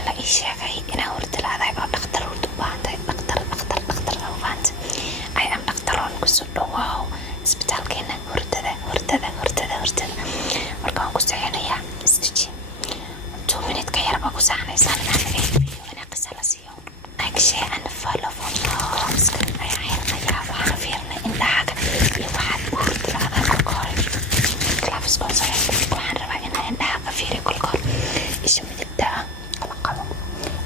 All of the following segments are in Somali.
waxaa la ii sheegay inaa hurdo la-dahay oo dhaqtar hurdo u baahantay. dhaqtar u baahantay. I am dhaqtaroon kusoo dhawaaw isbitaalkeena hurdada. Marka waan ku seexanayaa istaji 2 minutes ka yar baa ku seexanaysaa inaan laga iibiyo inaa qisa la siiyo. Agshay and follow for moms ayaa waxaan fiirnay indhahaaga iyo waxaad u hurdo la-dahay kolka hore. Claviskoosa waxaan rabaa inaan indhahaaga fiiriyo kolka hore. Isha midigta ah kala qabo,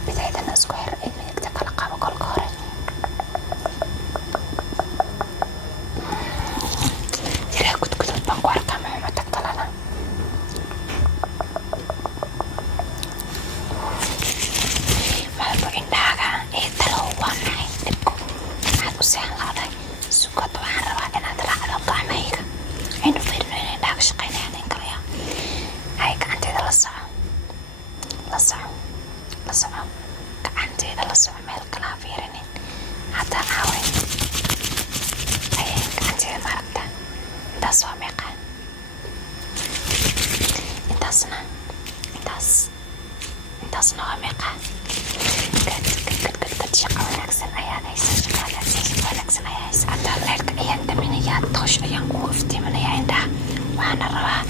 bidaydana isku xir ee midigta kala qabo kolka hore. Yaraa gudgudub baan ku arkaa maxuma tagtalana. Malbo indhahaaga ee talow waa maxay dhibku maxaad u seexan la-dahay. Sugad waxaan rabaa inaad raacdo gacmahayga aynu fiirino inay indhaha ka shaqaynayaan in kale. Hay gacanteeda la soco gacanteeda la soco meel kale ha fiirinin hataa caawe gacanteeda maaragta intaas waa meeqa intaasna waa meeqa. Gad shaqa wanaagsan ayaad haysa hataa leerka ayaan daminayaa toosh ayaan kugu iftiiminayaa indhaha. waxaana rabaa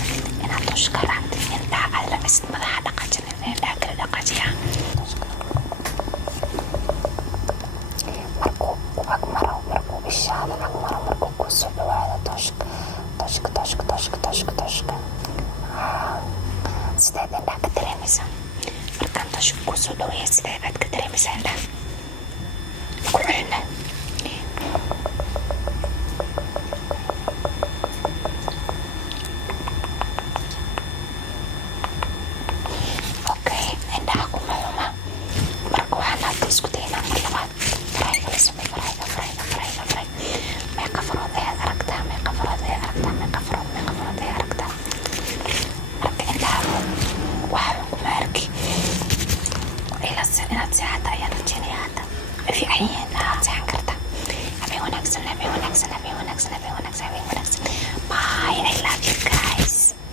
inaad toosh ka raacdo indhaha aad racisid madaxa dhaqaajinin indhaha kala dhaqaajiyaa. markuu ishaada agmaro markuu kusoo dhawaado tooshka sideed indhaha ka dareemaysaa markaan tooshka kusoo dhaweeya sidee baad ka dareemaysaa indhaha ku celina.